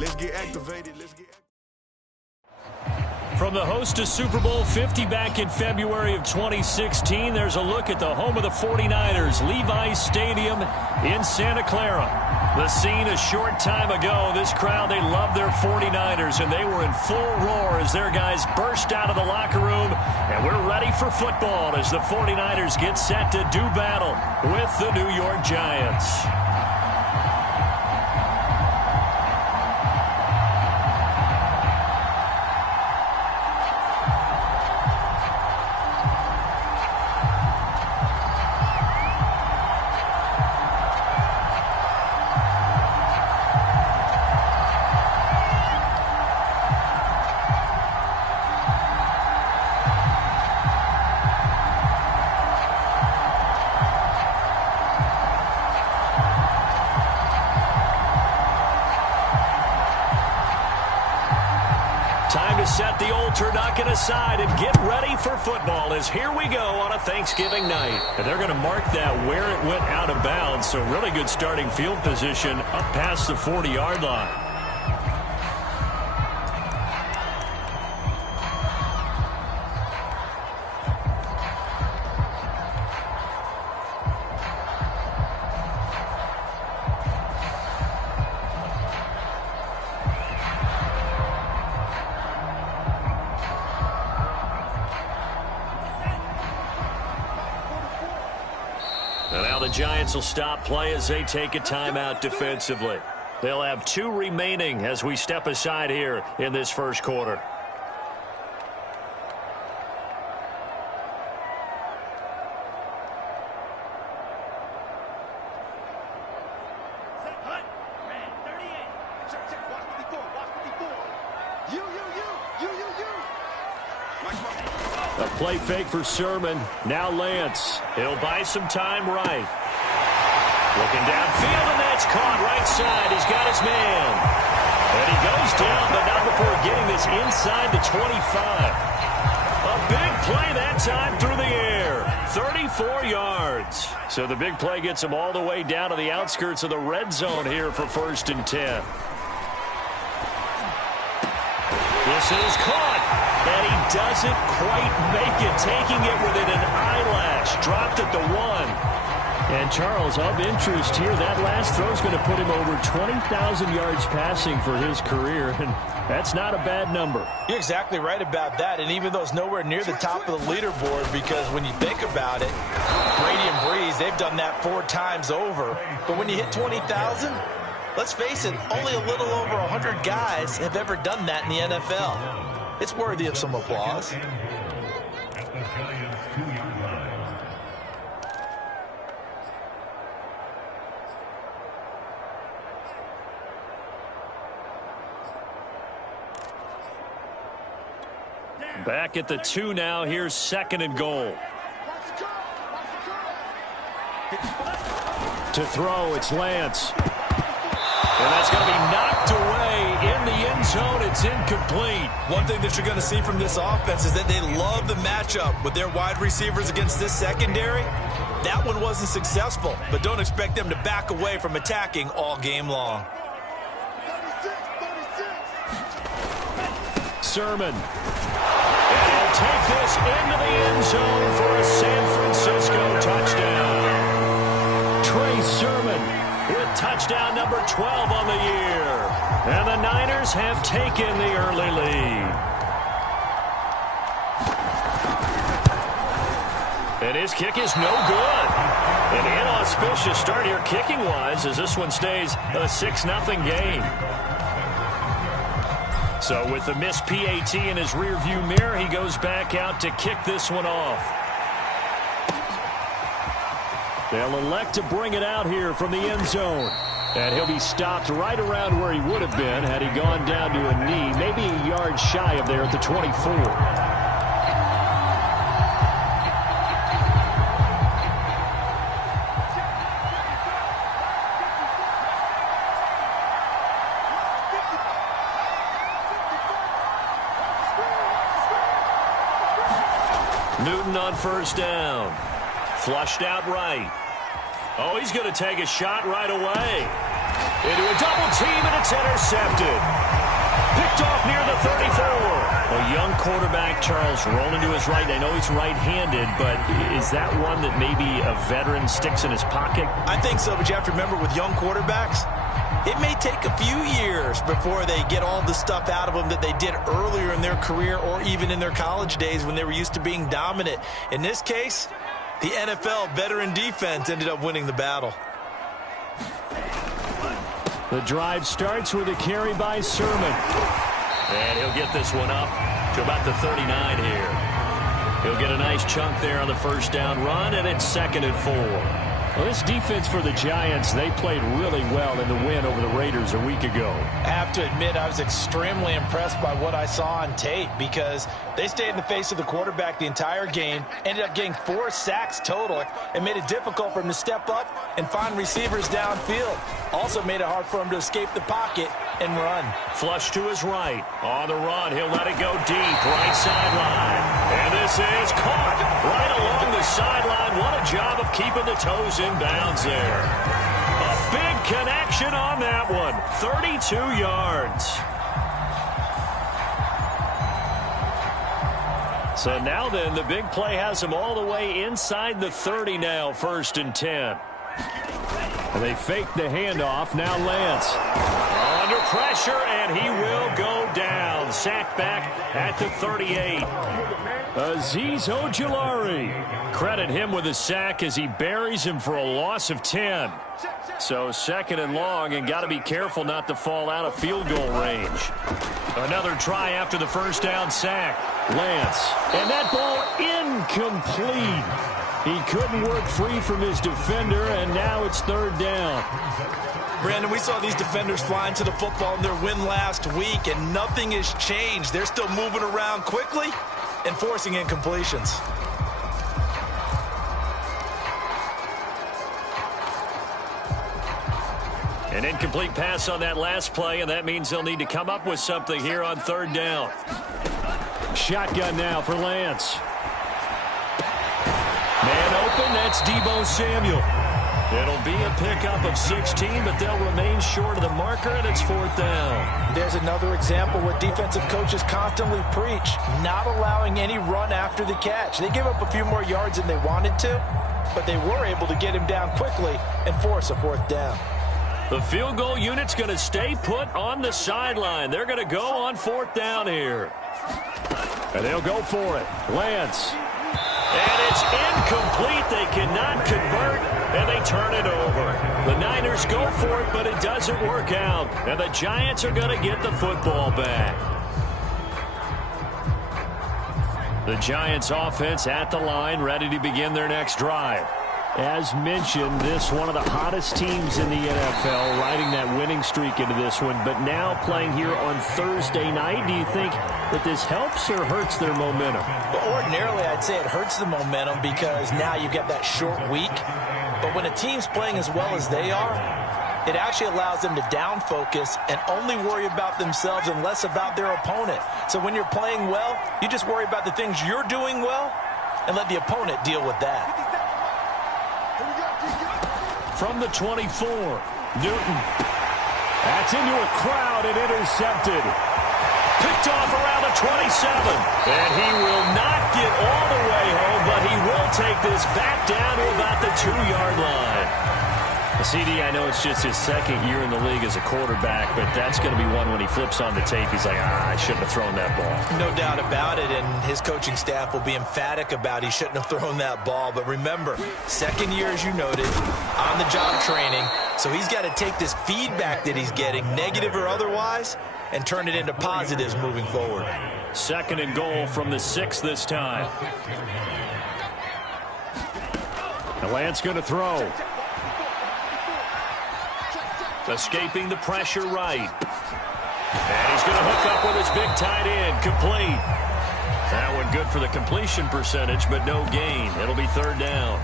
Let's get activated. From the host to Super Bowl 50 back in February of 2016, there's a look at the home of the 49ers, Levi's Stadium in Santa Clara. The scene a short time ago, this crowd, they love their 49ers, and they were in full roar as their guys burst out of the locker room. And we're ready for football as the 49ers get set to do battle with the New York Giants. Set the old turducken aside and get ready for football as here we go on a Thanksgiving night. And they're going to mark that where it went out of bounds, so really good starting field position up past the 40-yard line. And now the Giants will stop play as they take a timeout defensively. They'll have 2 remaining as we step aside here in this first quarter. A play fake for Sermon. Now Lance. He'll buy some time right. Looking downfield, and that's caught right side. He's got his man. And he goes down, but not before getting this inside the 25. A big play that time through the air. 34 yards. So the big play gets him all the way down to the outskirts of the red zone here for 1st and 10. This is caught. And he doesn't quite make it, taking it within an eyelash. Dropped at the 1. And Charles, of interest here, that last throw is going to put him over 20,000 yards passing for his career, and that's not a bad number. You're exactly right about that, and even though it's nowhere near the top of the leaderboard, because when you think about it, Brady and Breeze, they've done that 4 times over. But when you hit 20,000, let's face it, only a little over 100 guys have ever done that in the NFL. It's worthy of some applause. Back at the 2 now. Here's 2nd and goal. To throw, it's Lance. And that's going to be knocked away in the end zone. It's incomplete. One thing that you're going to see from this offense is that they love the matchup with their wide receivers against this secondary. That one wasn't successful, but don't expect them to back away from attacking all game long. Sermon. And he'll take this into the end zone for a San Francisco touchdown. Trey Sermon with touchdown number 12 on the year. And the Niners have taken the early lead. And his kick is no good. An inauspicious start here kicking-wise as this one stays a 6-0 game. So with the missed PAT in his rearview mirror, he goes back out to kick this one off. They'll elect to bring it out here from the end zone. And he'll be stopped right around where he would have been had he gone down to a knee, maybe a yard shy of there at the 24. Newton on 1st down. Flushed out right. Oh, he's going to take a shot right away. Into a double team, and it's intercepted. Picked off near the 34. A young quarterback, Charles, rolling to his right. I know he's right-handed, but is that one that maybe a veteran sticks in his pocket? I think so, but you have to remember with young quarterbacks, it may take a few years before they get all the stuff out of them that they did earlier in their career or even in their college days when they were used to being dominant. In this case, the NFL veteran defense ended up winning the battle. The drive starts with a carry by Sermon. And he'll get this one up to about the 39 here. He'll get a nice chunk there on the first down run, and it's 2nd and 4. Well, this defense for the Giants, they played really well in the win over the Raiders a week ago. I have to admit, I was extremely impressed by what I saw on tape because they stayed in the face of the quarterback the entire game, ended up getting 4 sacks total, and made it difficult for him to step up and find receivers downfield. Also made it hard for him to escape the pocket and run. Flush to his right. On the run, he'll let it go deep, right sideline. And this is caught right along the sideline. What a job of keeping the toes in bounds there. A big connection on that one. 32 yards. So now then, the big play has him all the way inside the 30 now, 1st and 10. And they fake the handoff. Now Lance under pressure, and he will go down. Sacked back at the 38. Azeez Ojulari. Credit him with a sack as he buries him for a loss of 10. So 2nd and long, and got to be careful not to fall out of field goal range. Another try after the first down sack. Lance. And that ball incomplete. He couldn't work free from his defender, and now it's 3rd down. Brandon, we saw these defenders flying to the football in their win last week, and nothing has changed. They're still moving around quickly and forcing incompletions. An incomplete pass on that last play, and that means they'll need to come up with something here on 3rd down. Shotgun now for Lance. Man open, that's Deebo Samuel. It'll be a pickup of 16, but they'll remain short of the marker, and it's 4th down. There's another example what defensive coaches constantly preach, not allowing any run after the catch. They give up a few more yards than they wanted to, but they were able to get him down quickly and force a 4th down. The field goal unit's going to stay put on the sideline. They're going to go on 4th down here. And they'll go for it. Lance. And it's incomplete. They cannot convert, and they turn it over. The Niners go for it, but it doesn't work out. And the Giants are going to get the football back. The Giants offense at the line, ready to begin their next drive. As mentioned, this one of the hottest teams in the NFL, riding that winning streak into this one, but now playing here on Thursday night. Do you think that this helps or hurts their momentum? Well, ordinarily, I'd say it hurts the momentum because now you get that short week. But when a team's playing as well as they are, it actually allows them to down focus and only worry about themselves and less about their opponent. So when you're playing well, you just worry about the things you're doing well and let the opponent deal with that. From the 24, Newton. That's into a crowd and intercepted. Picked off around the 27. And he will not get all the way home, but he will take this back down to about the 2-yard line. CD, I know it's just his 2nd year in the league as a quarterback, but that's going to be one when he flips on the tape. He's like, I shouldn't have thrown that ball. No doubt about it, and his coaching staff will be emphatic about he shouldn't have thrown that ball. But remember, 2nd year, as you noted, on-the-job training, so he's got to take this feedback that he's getting, negative or otherwise, and turn it into positives moving forward. 2nd and goal from the 6 this time. And Lance going to throw. Escaping the pressure right. And he's going to hook up with his big tight end. Complete. That one good for the completion percentage, but no gain. It'll be 3rd down.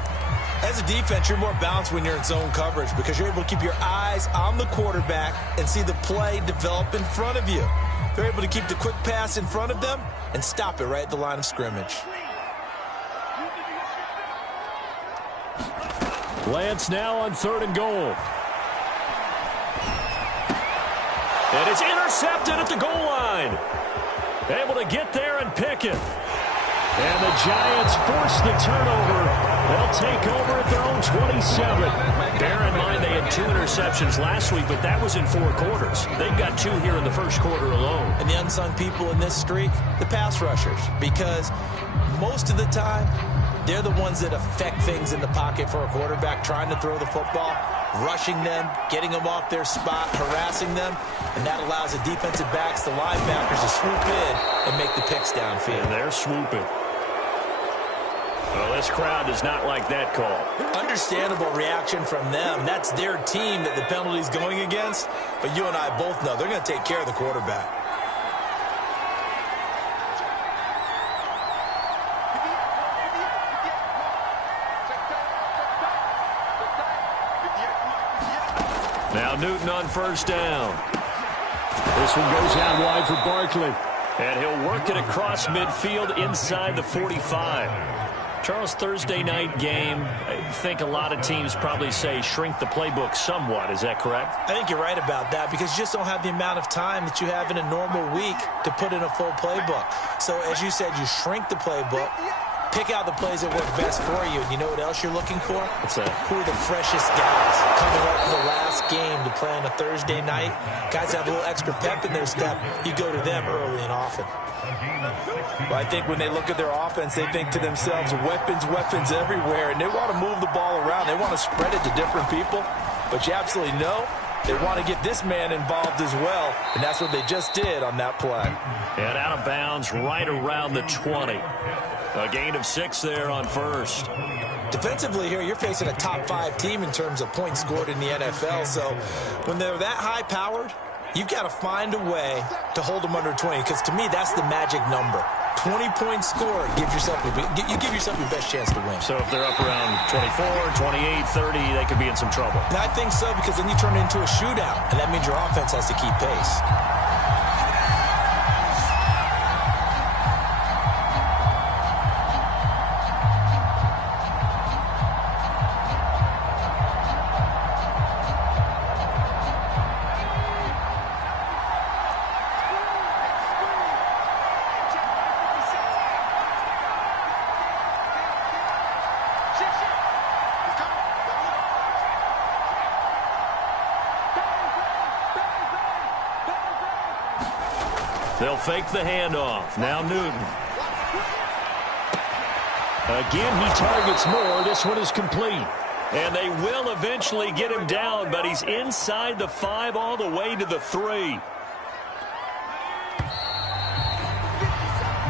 As a defense, you're more balanced when you're in zone coverage because you're able to keep your eyes on the quarterback and see the play develop in front of you. They're able to keep the quick pass in front of them and stop it right at the line of scrimmage. Lance now on 3rd and goal. And it's intercepted at the goal line. Able to get there and pick it. And the Giants force the turnover. They'll take over at their own 27. Bear in mind they had 2 interceptions last week, but that was in 4 quarters. They've got 2 here in the first quarter alone. And the unsung people in this streak, the pass rushers, because most of the time, they're the ones that affect things in the pocket for a quarterback, trying to throw the football, rushing them, getting them off their spot, harassing them, and that allows the defensive backs, the linebackers, to swoop in and make the picks downfield. And they're swooping. Well, this crowd does not like that call. Understandable reaction from them. That's their team that the penalty's going against, but you and I both know they're going to take care of the quarterback. Now Newton on first down. This one goes out wide for Barkley. And he'll work it across midfield inside the 45. Charles, Thursday night game, I think a lot of teams probably say shrink the playbook somewhat. Is that correct? I think you're right about that because you just don't have the amount of time that you have in a normal week to put in a full playbook. So, as you said, you shrink the playbook, pick out the plays that work best for you. And you know what else you're looking for? What's that? Who are the freshest guys coming up for the last game to play on a Thursday night? Guys have a little extra pep in their step. You go to them early and often. Well, I think when they look at their offense, they think to themselves, weapons, weapons everywhere, and they want to move the ball around. They want to spread it to different people, but you absolutely know they want to get this man involved as well, and that's what they just did on that play. And out of bounds right around the 20. A gain of 6 there on first. Defensively here, you're facing a top 5 team in terms of points scored in the NFL, so when they're that high-powered, you've got to find a way to hold them under 20, because to me, that's the magic number. 20 points scored, you give yourself your best chance to win. So if they're up around 24, 28, 30, they could be in some trouble. And I think so, because then you turn it into a shootout, and that means your offense has to keep pace. They'll fake the handoff. Now Newton. Again, he targets more. This one is complete. And they will eventually get him down, but he's inside the 5 all the way to the 3.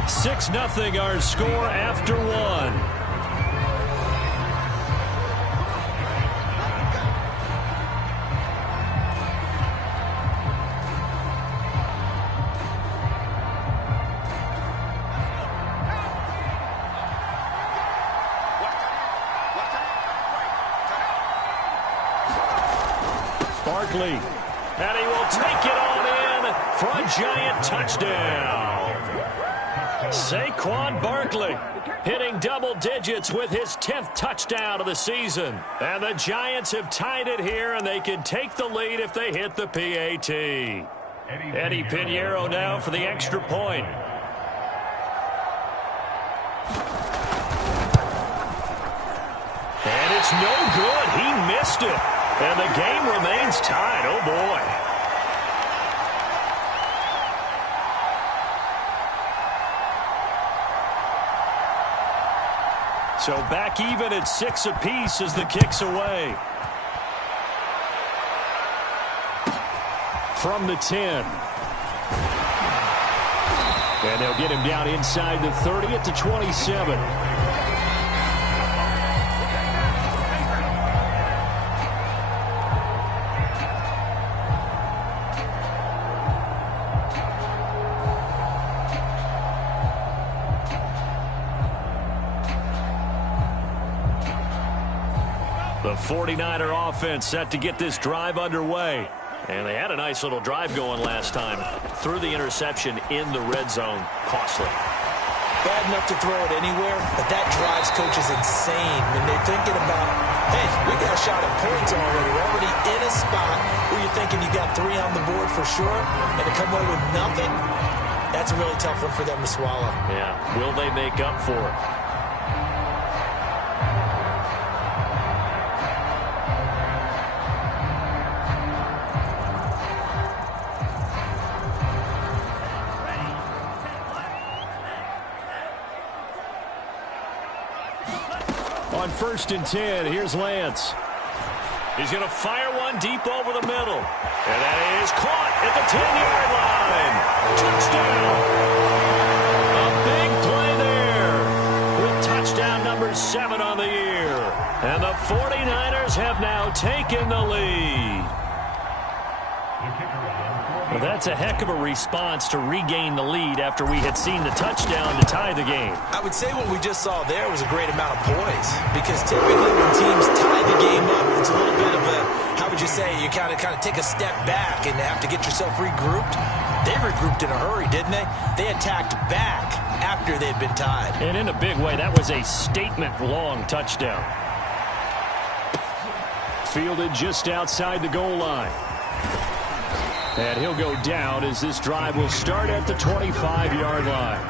6-0 our score after 1. Barkley, and he will take it on in for a giant touchdown. Saquon Barkley hitting double digits with his 10th touchdown of the season. And the Giants have tied it here, and they can take the lead if they hit the PAT. Eddie Pinheiro now for the extra point. And it's no good. He missed it. And the game remains tied. Oh, boy. So back even at 6 apiece as the kick's away. From the 10. And they'll get him down inside the 30 at the 27. The 49er offense set to get this drive underway. And they had a nice little drive going last time. Threw the interception in the red zone. Costly. Bad enough to throw it anywhere, but that drives coaches insane when they're thinking about Hey, we got a shot at points already. We're already in a spot where you're thinking you got 3 on the board for sure, and to come away with nothing, that's a really tough one for them to swallow. Yeah, will they make up for it? On 1st and 10, here's Lance. He's going to fire one deep over the middle. And that is caught at the 10-yard line. Touchdown. A big play there with touchdown number 7 on the year. And the 49ers have now taken the lead. Well, that's a heck of a response to regain the lead after we had seen the touchdown to tie the game. I would say what we just saw there was a great amount of poise, because typically when teams tie the game up, it's a little bit of a, how would you say, you kind of take a step back and have to get yourself regrouped. They regrouped in a hurry, didn't they? They attacked back after they'd been tied. And in a big way, that was a statement-long touchdown. Fielded just outside the goal line. And he'll go down as this drive will start at the 25-yard line.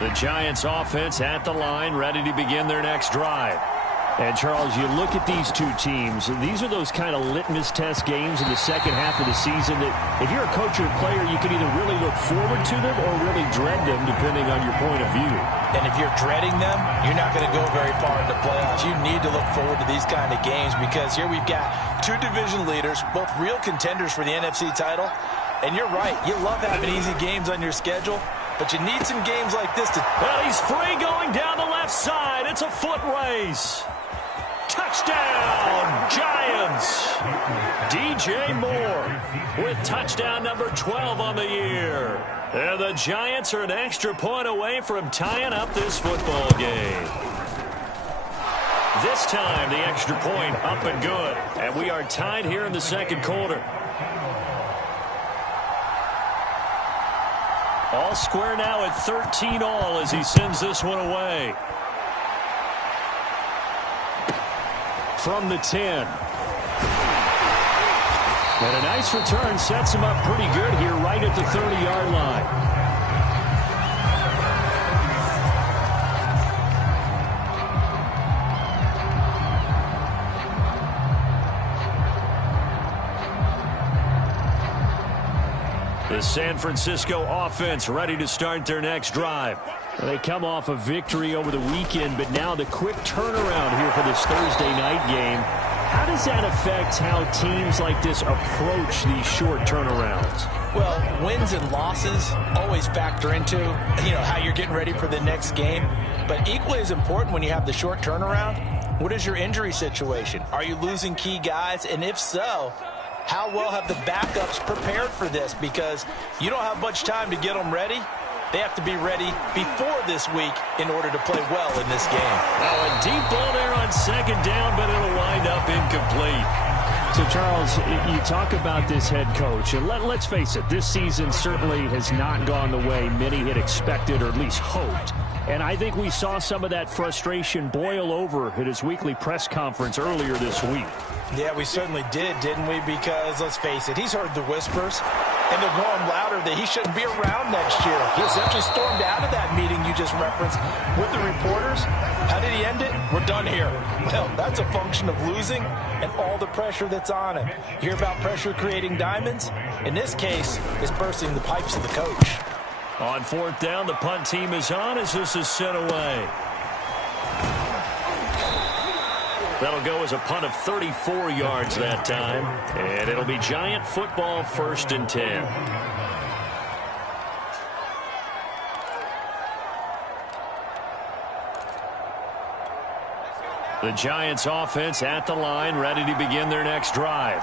The Giants offense at the line, ready to begin their next drive. And, Charles, you look at these two teams, these are those kind of litmus test games in the second half of the season that if you're a coach or a player, you can either really look forward to them or really dread them, depending on your point of view. And if you're dreading them, you're not going to go very far in the playoffs. You need to look forward to these kind of games, because here we've got 2 division leaders, both real contenders for the NFC title. And you're right, you love having easy games on your schedule, but you need some games like this to... Well, he's free going down the left side. It's a foot race. Touchdown, Giants. DJ Moore with touchdown number 12 on the year. And the Giants are an extra point away from tying up this football game. This time, the extra point up and good. And we are tied here in the second quarter. All square now at 13 all as he sends this one away. From the 10. And a nice return sets him up pretty good here right at the 30-yard line. The San Francisco offense ready to start their next drive. They come off a victory over the weekend, but now the quick turnaround here for this Thursday night game. How does that affect how teams like this approach these short turnarounds? Well, wins and losses always factor into, how you're getting ready for the next game. But equally as important when you have the short turnaround, what is your injury situation? Are you losing key guys? And if so, how well have the backups prepared for this? Because you don't have much time to get them ready. They have to be ready before this week in order to play well in this game. Oh, a deep ball there on second down, but it'll wind up incomplete. So, Charles, you talk about this head coach, and let's face it, this season certainly has not gone the way many had expected or at least hoped. And I think we saw some of that frustration boil over at his weekly press conference earlier this week. Yeah, we certainly did, didn't we? Because, let's face it, he's heard the whispers, and they're growing louder that he shouldn't be around next year. He essentially stormed out of that meeting you just referenced with the reporters. How did he end it? We're done here. Well, that's a function of losing and all the pressure that's on him. You hear about pressure creating diamonds? In this case, it's bursting the pipes of the coach. On 4th down, the punt team is on as this is sent away. That'll go as a punt of 34 yards that time. And it'll be Giant football, 1st and 10. The Giants offense at the line, ready to begin their next drive.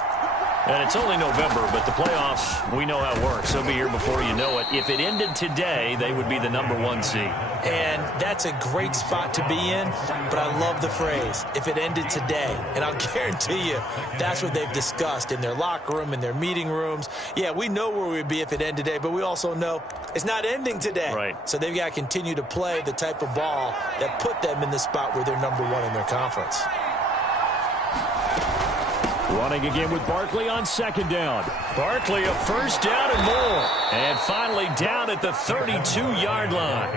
And it's only November, but the playoffs, we know how it works. They'll be here before you know it. If it ended today, they would be the #1 seed. And that's a great spot to be in, but I love the phrase, if it ended today. And I'll guarantee you, that's what they've discussed in their locker room, in their meeting rooms. Yeah, we know where we'd be if it ended today, but we also know it's not ending today. Right. So they've got to continue to play the type of ball that put them in the spot where they're #1 in their conference. Running again with Barkley on 2nd down. Barkley a 1st down and more. And finally down at the 32-yard line.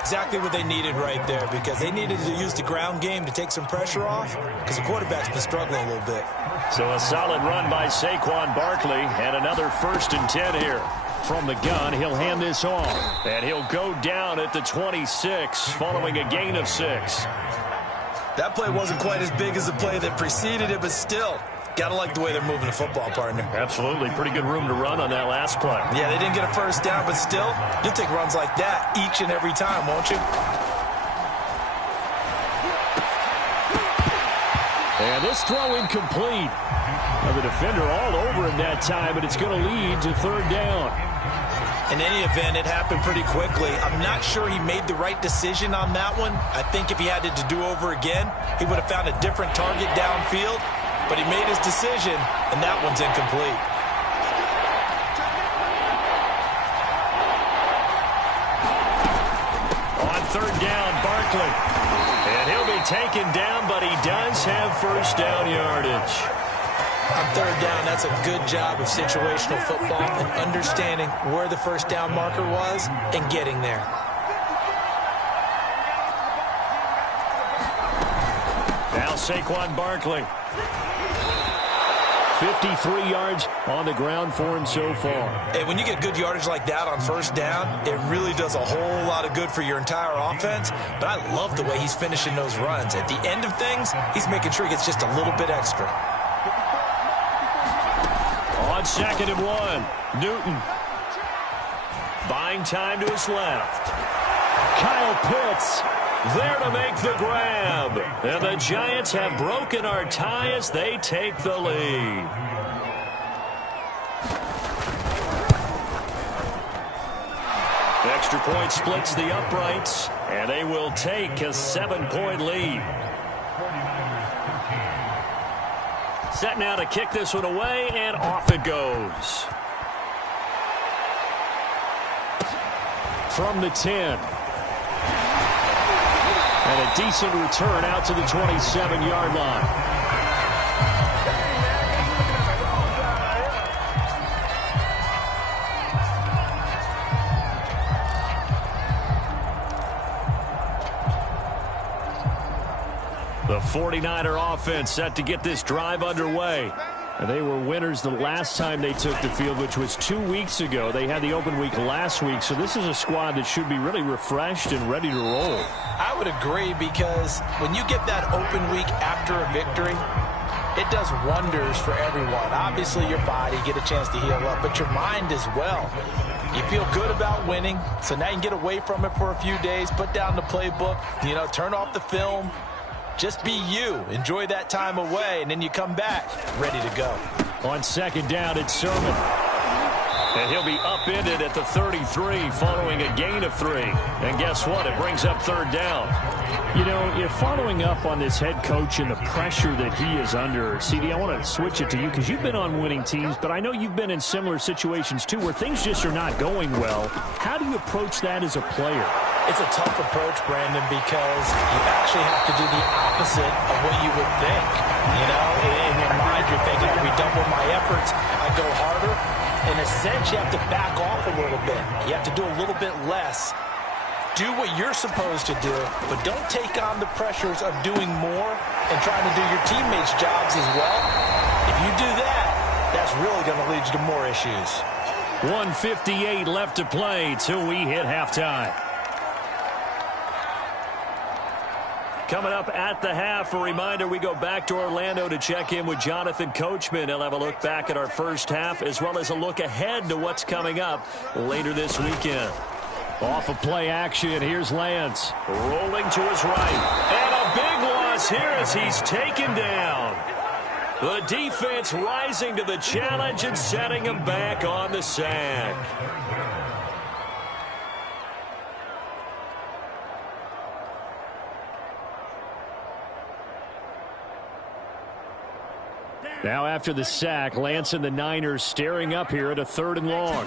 Exactly what they needed right there, because they needed to use the ground game to take some pressure off, because the quarterback's been struggling a little bit. So a solid run by Saquon Barkley, and another 1st and 10 here. From the gun, he'll hand this off, and he'll go down at the 26, following a gain of 6. That play wasn't quite as big as the play that preceded it, but still, got to like the way they're moving the football, partner. Absolutely. Pretty good room to run on that last play. Yeah, they didn't get a 1st down, but still, you'll take runs like that each and every time, won't you? And this throw incomplete. Now the defender all over him that time, but it's going to lead to 3rd down. In any event, it happened pretty quickly. I'm not sure he made the right decision on that one. I think if he had it to do over again, he would have found a different target downfield. But he made his decision, and that one's incomplete. On 3rd down, Barkley. And he'll be taken down, but he does have 1st down yardage. On 3rd down, that's a good job of situational football and understanding where the 1st down marker was and getting there. Now Saquon Barkley. 53 yards on the ground for him so far. Hey, when you get good yardage like that on 1st down, it really does a whole lot of good for your entire offense. But I love the way he's finishing those runs. At the end of things, he's making sure he gets just a little bit extra. On 2nd and 1, Newton. Buying time to his left. Kyle Pitts there to make the grab. And the Giants have broken our tie as they take the lead. Extra point splits the uprights, and they will take a 7-point lead. Set now to kick this one away, and off it goes. From the 10. And a decent return out to the 27-yard line. The 49er offense set to get this drive underway. And they were winners the last time they took the field, which was 2 weeks ago. They had the open week last week, so this is a squad that should be really refreshed and ready to roll. I would agree, because when you get that open week after a victory, it does wonders for everyone. Obviously, your body, get a chance to heal up, but your mind as well. You feel good about winning, so now you can get away from it for a few days, put down the playbook, turn off the film. Just be you. Enjoy that time away, and then you come back ready to go. On 2nd down, it's Sermon. And he'll be upended at the 33 following a gain of 3. And guess what? It brings up 3rd down. You're following up on this head coach and the pressure that he is under. CD, I want to switch it to you because you've been on winning teams, but I know you've been in similar situations too where things just are not going well. How do you approach that as a player? It's a tough approach, Brandon, because you actually have to do the opposite of what you would think. In your mind, you're thinking, if we double my efforts, I go harder. In a sense, you have to back off a little bit. You have to do a little bit less. Do what you're supposed to do, but don't take on the pressures of doing more and trying to do your teammates' jobs as well. If you do that, that's really going to lead you to more issues. 1:58 left to play till we hit halftime. Coming up at the half, a reminder, we go back to Orlando to check in with Jonathan Coachman. He'll have a look back at our first half as well as a look ahead to what's coming up later this weekend. Off of play action, here's Lance. Rolling to his right. And a big loss here as he's taken down. The defense rising to the challenge and setting him back on the sack. Now after the sack, Lance and the Niners staring up here at a 3rd and long.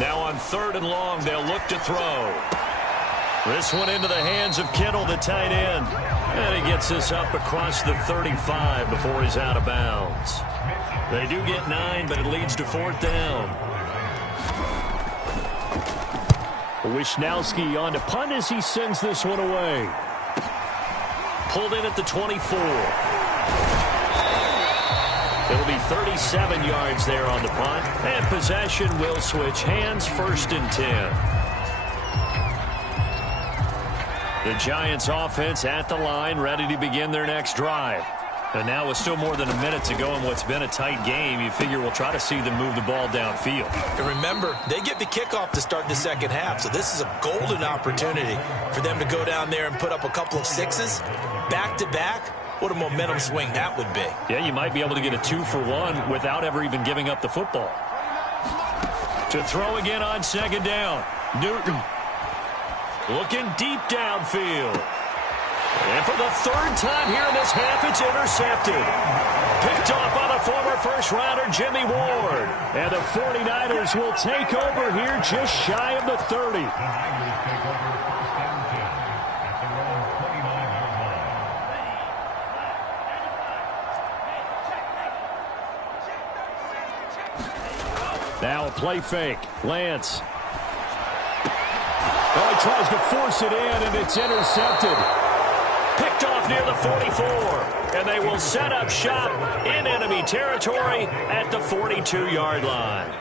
Now on 3rd and long, they'll look to throw. This one into the hands of Kittle, the tight end. And he gets this up across the 35 before he's out of bounds. They do get 9, but it leads to 4th down. Wishnowski on to punt as he sends this one away. Pulled in at the 24. It'll be 37 yards there on the punt. And possession will switch hands, 1st and 10. The Giants offense at the line, ready to begin their next drive. And now with still more than a minute to go in what's been a tight game, you figure we'll try to see them move the ball downfield. And remember, they get the kickoff to start the second half, so this is a golden opportunity for them to go down there and put up a couple of sixes back-to-back. What a momentum swing that would be. Yeah, you might be able to get a 2-for-1 without ever even giving up the football. To throw again on 2nd down. Newton looking deep downfield. And for the 3rd time here in this half, it's intercepted. Picked off by the former first-rounder Jimmy Ward. And the 49ers will take over here just shy of the 30. Now a play fake. Lance. Oh, he tries to force it in, and it's intercepted. Picked off near the 44. And they will set up shop in enemy territory at the 42-yard line.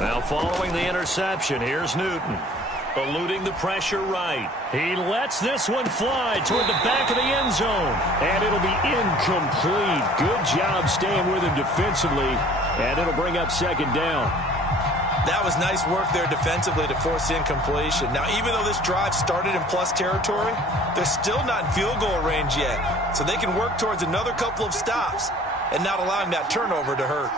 Now following the interception, here's Newton. Eluding the pressure right. He lets this one fly toward the back of the end zone. And it'll be incomplete. Good job staying with him defensively. And it'll bring up 2nd down. That was nice work there defensively to force the incompletion. Now, even though this drive started in plus territory, they're still not in field goal range yet. So they can work towards another couple of stops and not allowing that turnover to hurt.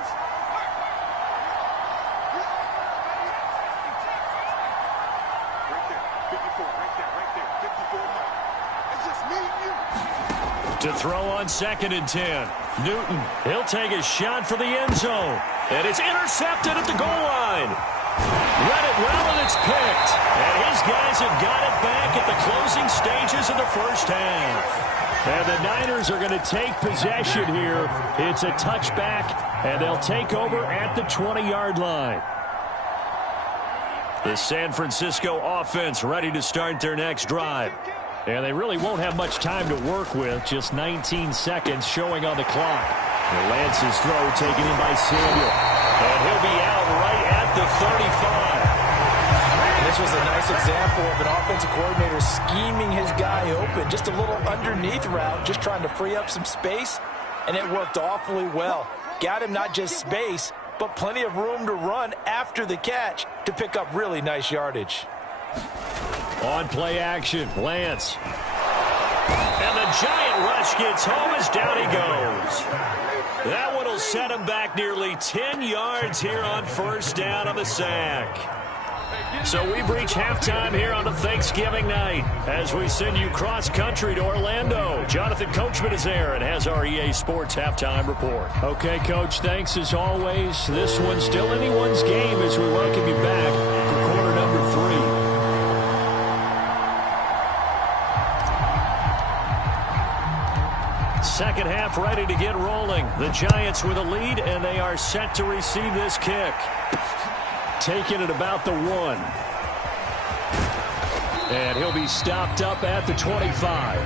To throw on 2nd and 10. Newton, he'll take a shot for the end zone. And it's intercepted at the goal line. Read it well, and it's picked. And his guys have got it back at the closing stages of the first half. And the Niners are going to take possession here. It's a touchback, and they'll take over at the 20-yard line. The San Francisco offense ready to start their next drive. And they really won't have much time to work with. Just 19 seconds showing on the clock. And Lance's throw taken in by Samuel. And he'll be out right at the 35. This was a nice example of an offensive coordinator scheming his guy open. Just a little underneath route, just trying to free up some space. And it worked awfully well. Got him not just space, but plenty of room to run after the catch to pick up really nice yardage. On play action, Lance. And the giant rush gets home as down he goes. That one will set him back nearly 10 yards here on 1st down on the sack. So we've reached halftime here on a Thanksgiving night as we send you cross-country to Orlando. Jonathan Coachman is there and has our EA Sports halftime report. Okay, Coach, thanks as always. This one's still anyone's game as we welcome you back for quarter number 3. Second half ready to get rolling. The Giants with a lead, and they are set to receive this kick. Taking it about the 1. And he'll be stopped up at the 25.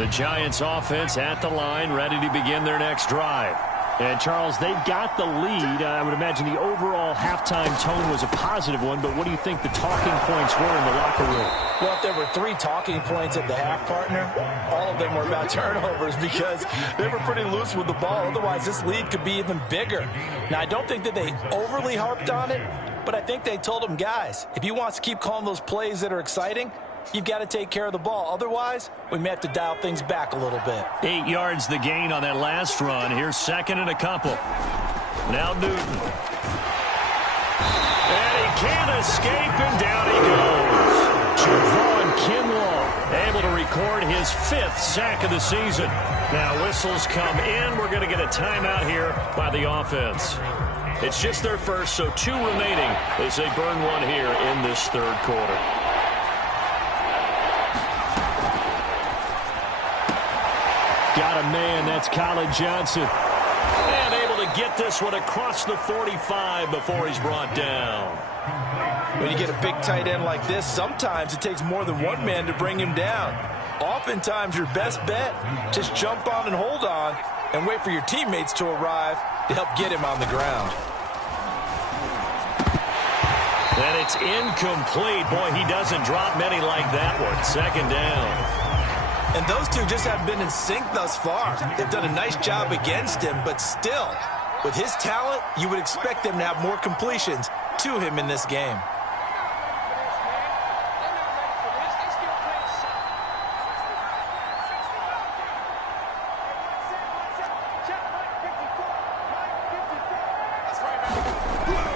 The Giants offense at the line, ready to begin their next drive. And, Charles, they've got the lead. I would imagine the overall halftime tone was a positive one, but what do you think the talking points were in the locker room? Well, if there were 3 talking points at the half, partner, all of them were about turnovers because they were pretty loose with the ball. Otherwise, this lead could be even bigger. Now, I don't think that they overly harped on it, but I think they told them, guys, if you want to keep calling those plays that are exciting, you've got to take care of the ball. Otherwise, we may have to dial things back a little bit. 8 yards the gain on that last run. Here's second and a couple. Now Newton. And he can't escape, and down he goes. Javon Kinlaw able to record his 5th sack of the season. Now whistles come in. We're going to get a timeout here by the offense. It's just their first, so 2 remaining as they burn one here in this third quarter. Got a man, that's Colin Johnson. And able to get this one across the 45 before he's brought down. When you get a big tight end like this, sometimes it takes more than one man to bring him down. Oftentimes, your best bet, just jump on and hold on and wait for your teammates to arrive to help get him on the ground. And it's incomplete. Boy, he doesn't drop many like that one. Second down. And those two just haven't been in sync thus far. They've done a nice job against him, but still, with his talent, you would expect them to have more completions to him in this game.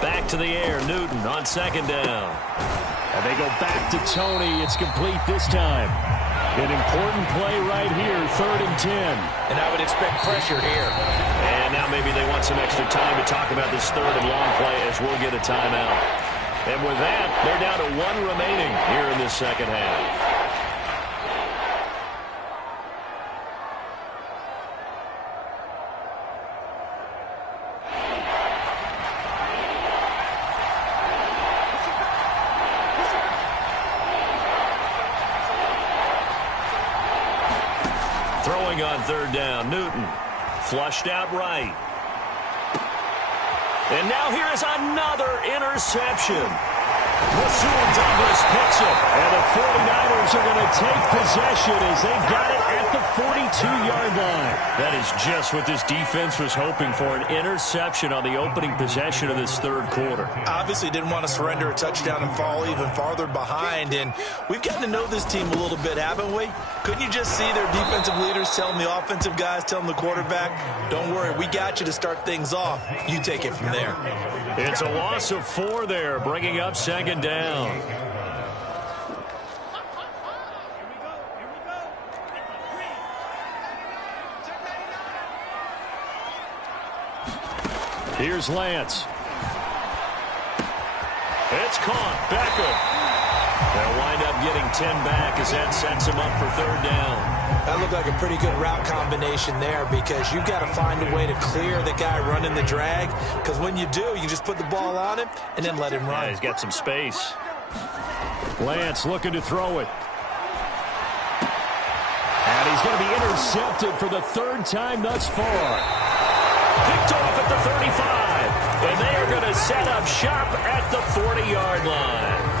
Back to the air, Newton on second down. And they go back to Tony. It's complete this time. An important play right here, 3rd and 10. And I would expect pressure here. And now maybe they want some extra time to talk about this 3rd and long play as we'll get a timeout. And with that, they're down to 1 remaining here in this second half. Throwing on 3rd down, Newton. Flushed out right. And now here is another interception. Rasul Douglas picks it. And the 49ers are going to take possession as they've got it at the 42-yard line. That is just what this defense was hoping for, an interception on the opening possession of this third quarter. Obviously didn't want to surrender a touchdown and fall even farther behind. And we've gotten to know this team a little bit, haven't we? Couldn't you just see their defensive leaders telling the offensive guys, telling the quarterback, don't worry, we got you to start things off. You take it from there. It's a loss of 4 there, bringing up second down. Here's Lance. It's caught. Beckham. They'll wind up getting 10 back as that sets him up for 3rd down. That looked like a pretty good route combination there because you've got to find a way to clear the guy running the drag, because when you do, you just put the ball on him and then let him run. Yeah, he's got some space. Lance looking to throw it. And he's going to be intercepted for the 3rd time thus far. Picked off at the 35. And they are going to set up shop at the 40-yard line.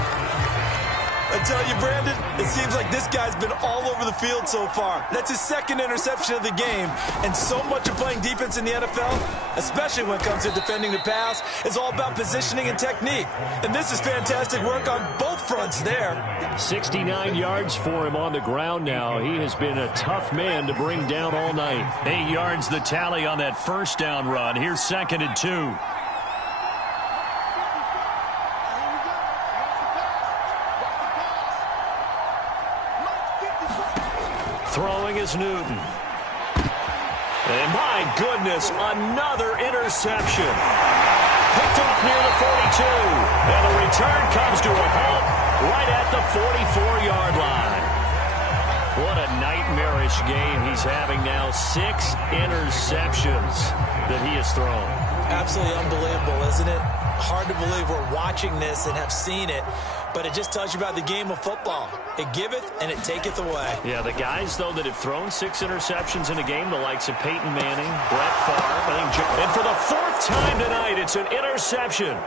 I tell you, Brandon, it seems like this guy's been all over the field so far. That's his 2nd interception of the game. And so much of playing defense in the NFL, especially when it comes to defending the pass, is all about positioning and technique. And this is fantastic work on both fronts there. 69 yards for him on the ground now. He has been a tough man to bring down all night. 8 yards the tally on that 1st down run. Here's 2nd and 2. Throwing is Newton. And my goodness, another interception. Picked off near the 42. And the return comes to a halt right at the 44-yard line. What a nightmarish game he's having now. 6 interceptions that he has thrown. Absolutely unbelievable, isn't it? Hard to believe we're watching this and have seen it. But it just tells you about the game of football. It giveth and it taketh away. Yeah, the guys, though, that have thrown 6 interceptions in a game, the likes of Peyton Manning, Brett Favre, and for the 4th time tonight, it's an interception.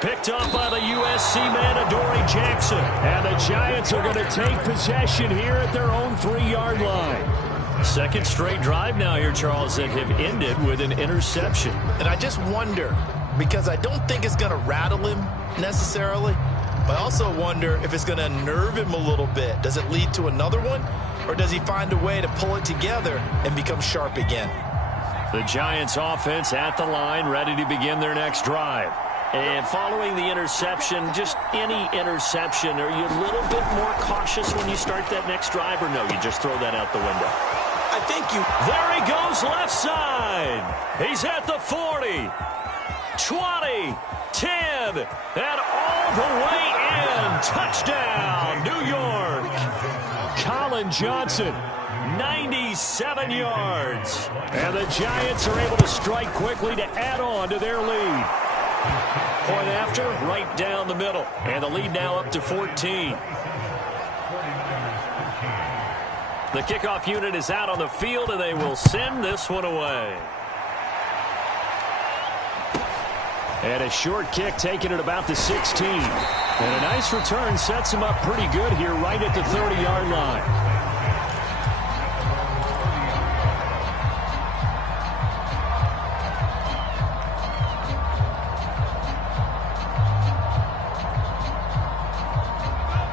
Picked up by the USC man, Adoree Jackson. And the Giants are going to take possession here at their own 3-yard line. Second straight drive now here, Charles, that have ended with an interception. And I just wonder, because I don't think it's going to rattle him necessarily, but I also wonder if it's going to unnerve him a little bit. Does it lead to another one? Or does he find a way to pull it together and become sharp again? The Giants offense at the line, ready to begin their next drive. And following the interception, just any interception, are you a little bit more cautious when you start that next drive, or no, you just throw that out the window? I think you... There he goes left side. He's at the 40, 20, 10, and all the way in. Touchdown, New York. Colin Johnson, 97 yards. And the Giants are able to strike quickly to add on to their lead. Point after, right down the middle. And the lead now up to 14. The kickoff unit is out on the field, and they will send this one away. And a short kick taken at about the 16. And a nice return sets him up pretty good here right at the 30-yard line.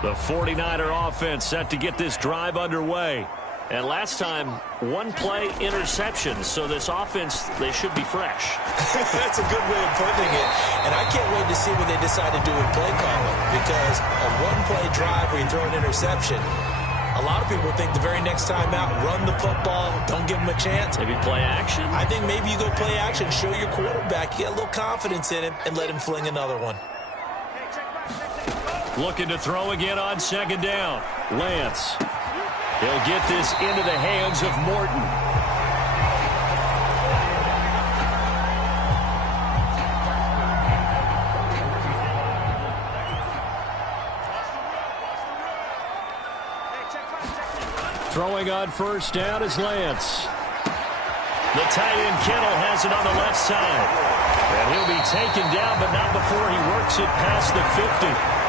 The 49er offense set to get this drive underway. And last time, 1-play interception. So this offense, they should be fresh. That's a good way of putting it. And I can't wait to see what they decide to do with play calling. Because a 1-play drive where you throw an interception, a lot of people think the very next time out, run the football, don't give them a chance. Maybe play action? I think maybe you go play action, show your quarterback, you get a little confidence in him, and let him fling another one. Looking to throw again on second down. Lance. He'll get this into the hands of Morton. Throwing on first down is Lance. The tight end Kittle has it on the left side. And he'll be taken down, but not before he works it past the 50.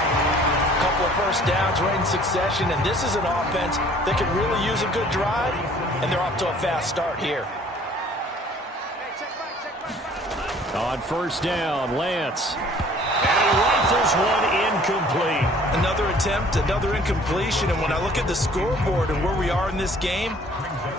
Couple of first downs right in succession, and this is an offense that could really use a good drive, and they're off to a fast start here. On first down, Lance. And he rifles one incomplete. Another attempt, another incompletion, and when I look at the scoreboard and where we are in this game,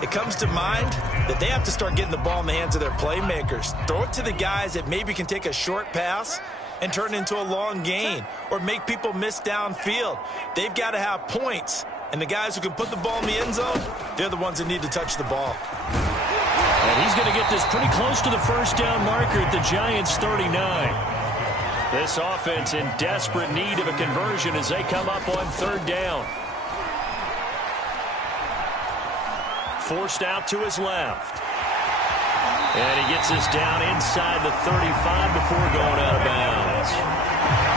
it comes to mind that they have to start getting the ball in the hands of their playmakers. Throw it to the guys that maybe can take a short pass and turn it into a long gain or make people miss downfield. They've got to have points, and the guys who can put the ball in the end zone, they're the ones that need to touch the ball. And he's going to get this pretty close to the first down marker at the Giants' 39. This offense in desperate need of a conversion as they come up on third down. Forced out to his left. And he gets us down inside the 35 before going out of bounds.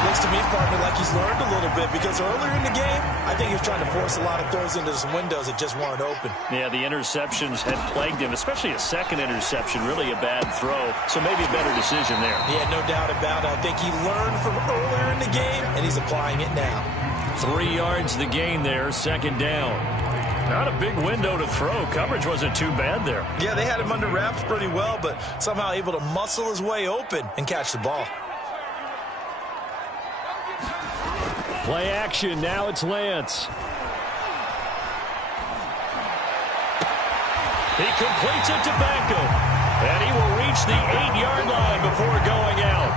Looks to me, partner, like he's learned a little bit because earlier in the game, I think he was trying to force a lot of throws into some windows that just weren't open. Yeah, the interceptions had plagued him, especially a second interception, really a bad throw. So maybe a better decision there. Yeah, no doubt about it. I think he learned from earlier in the game, and he's applying it now. 3 yards the gain there, second down. Not a big window to throw. Coverage wasn't too bad there. Yeah, they had him under wraps pretty well, but somehow able to muscle his way open and catch the ball. Play action. Now it's Lance. He completes it to Beckham. And he will reach the 8-yard line before going out.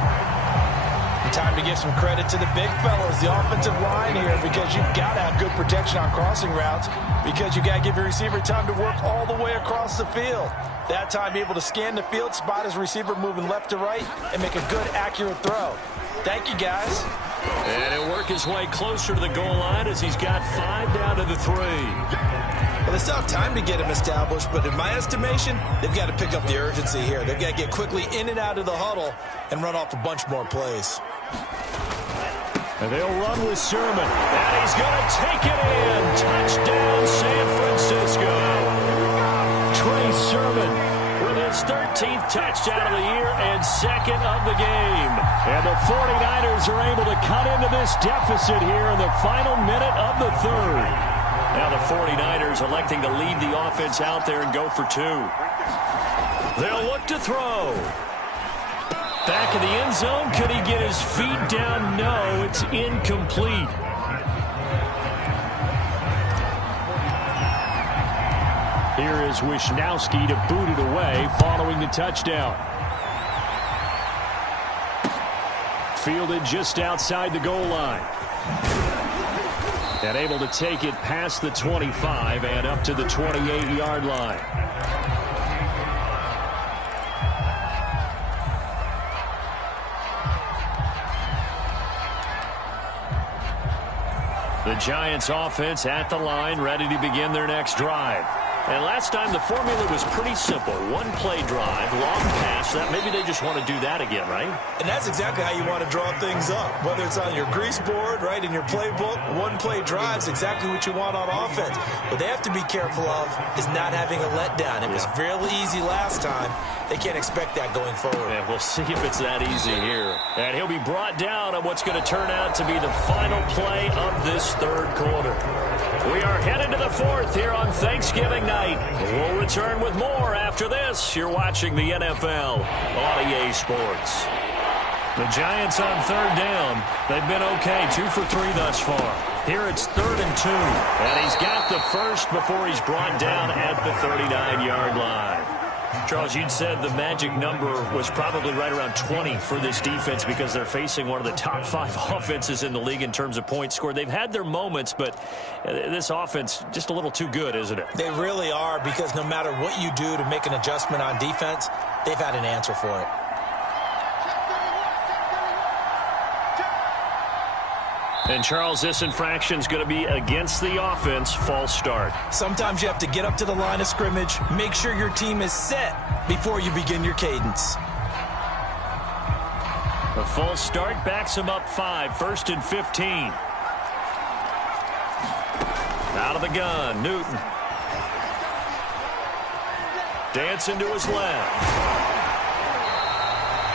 Time to give some credit to the big fellas, the offensive line here, because you've got to have good protection on crossing routes because you've got to give your receiver time to work all the way across the field. That time, be able to scan the field, spot his receiver moving left to right, and make a good, accurate throw. Thank you, guys. And he'll work his way closer to the goal line as he's got 5 down to the 3. Well, they still have time to get him established, but in my estimation, they've got to pick up the urgency here. They've got to get quickly in and out of the huddle and run off a bunch more plays. And they'll run with Sermon. And he's going to take it in. Touchdown, San Francisco. Trey Sermon with his 13th touchdown of the year and second of the game. And the 49ers are able to cut into this deficit here in the final minute of the third. Now the 49ers electing to leave the offense out there and go for two. They'll look to throw. Back in the end zone. Could he get his feet down? No, it's incomplete. Here is Wisnowski to boot it away following the touchdown. Fielded just outside the goal line. And able to take it past the 25 and up to the 28-yard line. The Giants offense at the line, ready to begin their next drive. And last time the formula was pretty simple. One play drive, long pass. That maybe they just want to do that again, right? And that's exactly how you want to draw things up. Whether it's on your grease board, right, in your playbook, one play drive is exactly what you want on offense. What they have to be careful of is not having a letdown. It was fairly easy last time. They can't expect that going forward. And we'll see if it's that easy here. And he'll be brought down on what's going to turn out to be the final play of this third quarter. We are headed to the fourth here on Thanksgiving night. We'll return with more after this. You're watching the NFL on EA Sports. The Giants on third down. They've been okay, 2 for 3 thus far. Here it's 3rd and 2. And he's got the first before he's brought down at the 39-yard line. Charles, you'd said the magic number was probably right around 20 for this defense because they're facing one of the top 5 offenses in the league in terms of points scored. They've had their moments, but this offense just a little too good, isn't it? They really are, because no matter what you do to make an adjustment on defense, they've had an answer for it. And, Charles, this infraction's going to be against the offense. False start. Sometimes you have to get up to the line of scrimmage, make sure your team is set before you begin your cadence. A false start backs him up 5, 1st and 15. Out of the gun, Newton. Dancing to his left.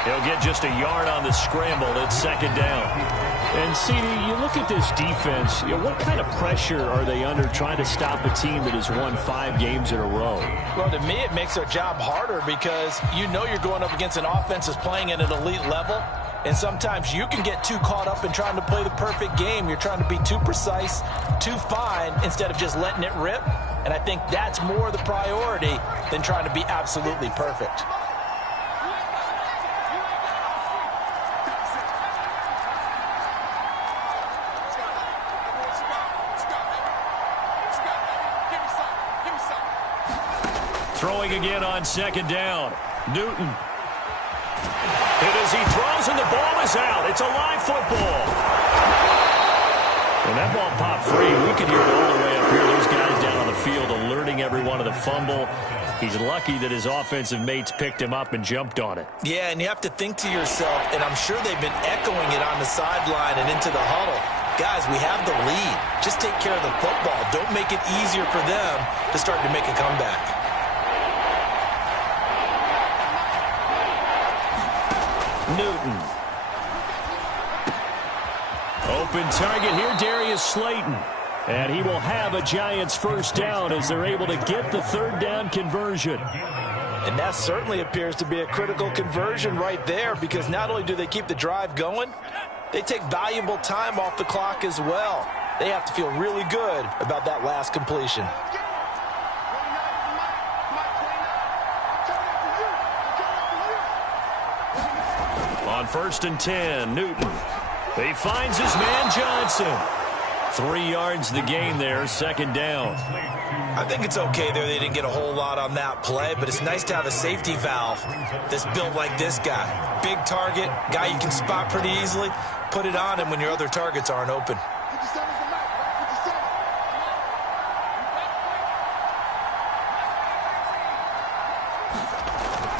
He'll get just a yard on the scramble. It's 2nd down. And, CD, you look at this defense, what kind of pressure are they under trying to stop a team that has won 5 games in a row? Well, to me, it makes their job harder because you know you're going up against an offense that's playing at an elite level, and sometimes you can get too caught up in trying to play the perfect game. You're trying to be too precise, too fine, instead of just letting it rip, and I think that's more the priority than trying to be absolutely perfect. Throwing again on 2nd down. Newton. And as he throws and the ball is out, it's a live football. And that ball popped free. We could hear it all the way up here. Those guys down on the field alerting everyone of the fumble. He's lucky that his offensive mates picked him up and jumped on it. Yeah, and you have to think to yourself, and I'm sure they've been echoing it on the sideline and into the huddle. Guys, we have the lead. Just take care of the football. Don't make it easier for them to start to make a comeback. Newton. Open target here, Darius Slayton. And he will have a Giants first down as they're able to get the 3rd down conversion. And that certainly appears to be a critical conversion right there, because not only do they keep the drive going, they take valuable time off the clock as well. They have to feel really good about that last completion. On 1st and 10, Newton. He finds his man Johnson. 3 yards the gain there, 2nd down. I think it's okay there. They didn't get a whole lot on that play, but it's nice to have a safety valve that's built like this guy. Big target, guy you can spot pretty easily. Put it on him when your other targets aren't open.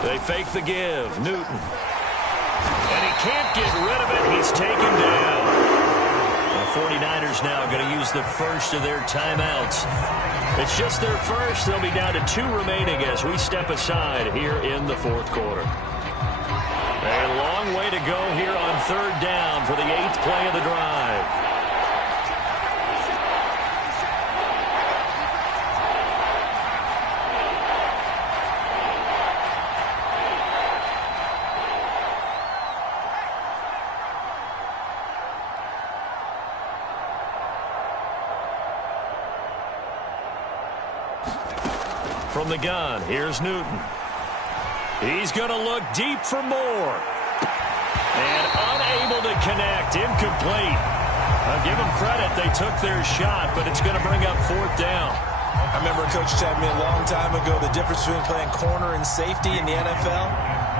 They fake the give. Newton. And he can't get rid of it. He's taken down. 49ers now going to use the first of their timeouts. It's just their first. They'll be down to 2 remaining as we step aside here in the fourth quarter. A long way to go here on third down for the 8th play of the drive. From the gun, here's Newton. He's going to look deep for more. And unable to connect, incomplete. I'll give them credit, they took their shot, but it's going to bring up 4th down. I remember a coach telling me a long time ago the difference between playing corner and safety in the NFL.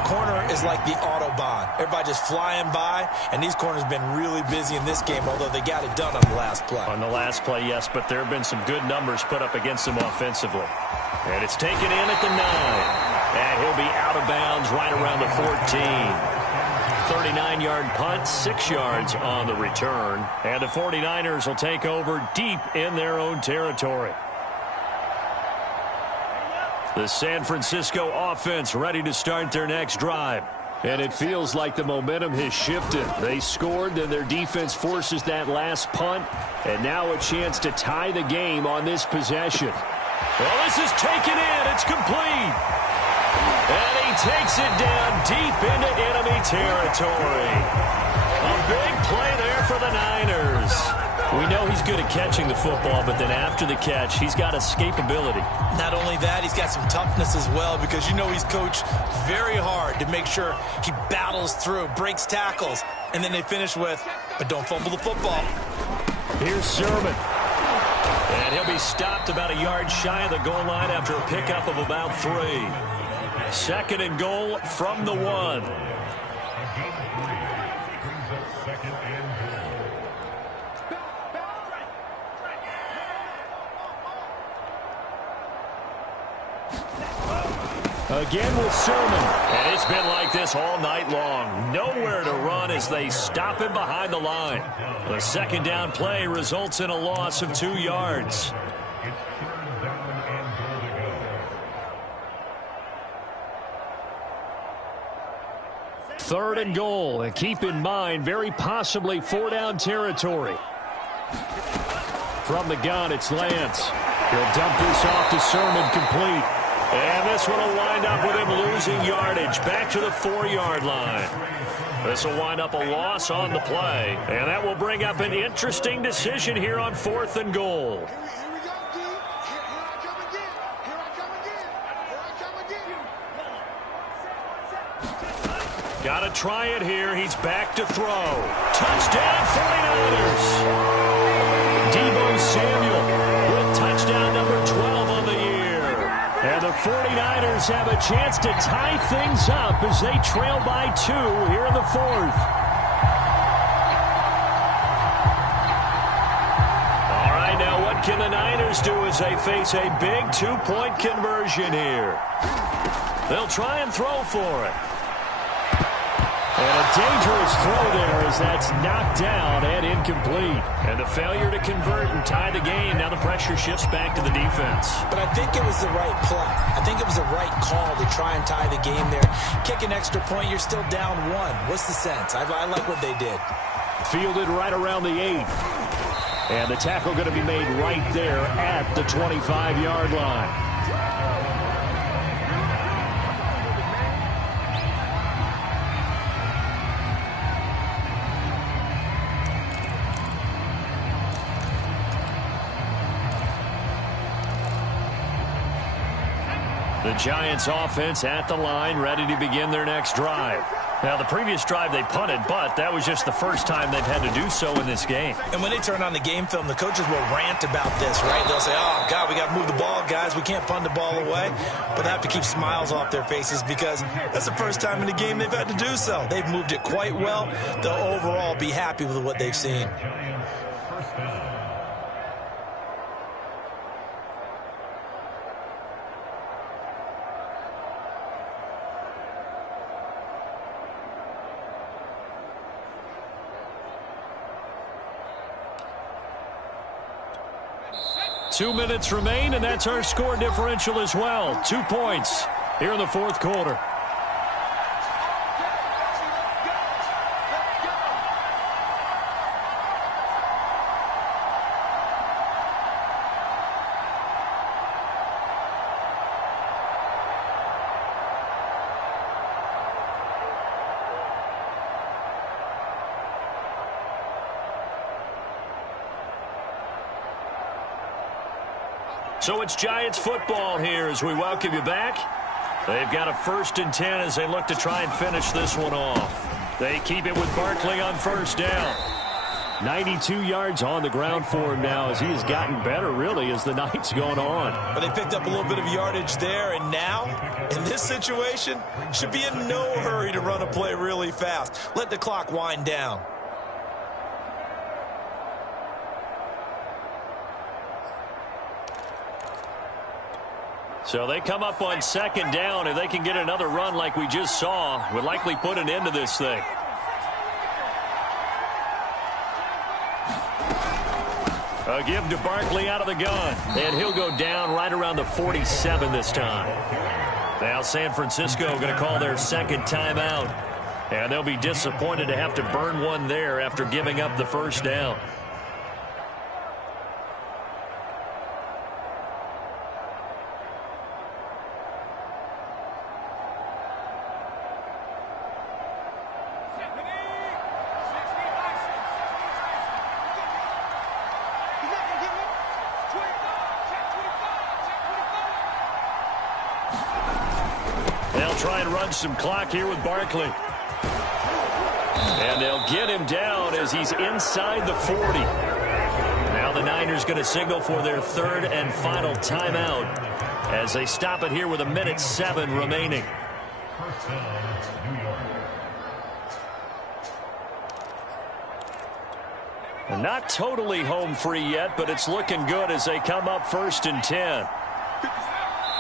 Corner is like the Autobahn. Everybody just flying by, and these corners have been really busy in this game, although they got it done on the last play. On the last play, yes, but there have been some good numbers put up against them offensively. And it's taken in at the 9. And he'll be out of bounds right around the 14. 39-yard punt, 6 yards on the return. And the 49ers will take over deep in their own territory. The San Francisco offense ready to start their next drive. And it feels like the momentum has shifted. They scored, then their defense forces that last punt. And now a chance to tie the game on this possession. Well, this is taken in. It's complete. And he takes it down deep into enemy territory. A big play there for the Niners. We know he's good at catching the football, but then after the catch, he's got escapability. Not only that, he's got some toughness as well, because you know he's coached very hard to make sure he battles through, breaks tackles, and then they finish with, but don't fumble the football. Here's Sermon. And he'll be stopped about a yard shy of the goal line after a pickup of about 3. 2nd and goal from the 1. Again with Sermon. And it's been like this all night long. Nowhere to run as they stop him behind the line. The 2nd down play results in a loss of 2 yards. Third and goal. And keep in mind, very possibly 4-down territory. From the gun, it's Lance. He'll dump this off to Sermon, complete. And this one will wind up with him losing yardage back to the 4-yard line. This will wind up a loss on the play. And that will bring up an interesting decision here on 4th and goal. Got to try it here. He's back to throw. Touchdown 49ers. Deebo Samuel with touchdown number 12 on the year. And the 49ers have a chance to tie things up as they trail by 2 here in the 4th. All right, now what can the Niners do as they face a big 2-point conversion here? They'll try and throw for it. And a dangerous throw there as that's knocked down and incomplete. And the failure to convert and tie the game. Now the pressure shifts back to the defense. But I think it was the right play. I think it was the right call to try and tie the game there. Kick an extra point, you're still down 1. What's the sense? I like what they did. Fielded right around the 8. And the tackle going to be made right there at the 25-yard line. The Giants offense at the line, ready to begin their next drive. Now, the previous drive they punted, but that was just the first time they've had to do so in this game. And when they turn on the game film, the coaches will rant about this, right? They'll say, oh, God, we got to move the ball, guys. We can't punt the ball away. But they have to keep smiles off their faces because that's the first time in the game they've had to do so. They've moved it quite well. They'll overall be happy with what they've seen. 2 minutes remain, and that's our score differential as well. 2 points here in the fourth quarter. So it's Giants football here as we welcome you back. They've got a 1st and 10 as they look to try and finish this one off. They keep it with Barkley on 1st down. 92 yards on the ground for him now as he has gotten better, really, as the night's going on. But they picked up a little bit of yardage there, and now, in this situation, should be in no hurry to run a play really fast. Let the clock wind down. So they come up on 2nd down. If they can get another run like we just saw, would likely put an end to this thing. A give to Barkley out of the gun. And he'll go down right around the 47 this time. Now San Francisco going to call their 2nd timeout. And they'll be disappointed to have to burn one there after giving up the 1st down. Try and run some clock here with Barkley. And they'll get him down as he's inside the 40. Now the Niners going to signal for their 3rd and final timeout as they stop it here with 1:07 remaining. And not totally home free yet, but it's looking good as they come up 1st and 10.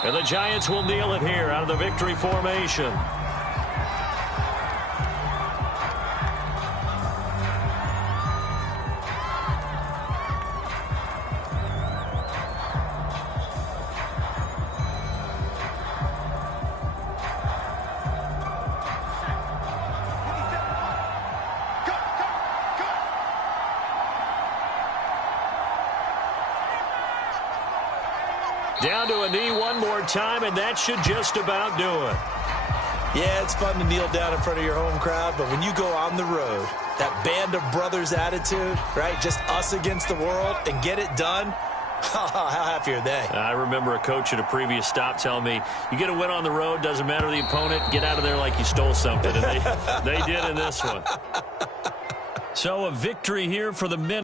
And the Giants will kneel it here out of the victory formation. Down to a knee one more time, and that should just about do it. Yeah, it's fun to kneel down in front of your home crowd, but when you go on the road, that band of brothers attitude, right, just us against the world, and get it done, how happy are they? I remember a coach at a previous stop telling me, you get a win on the road, doesn't matter the opponent, get out of there like you stole something. And they did in this one. So a victory here for the men.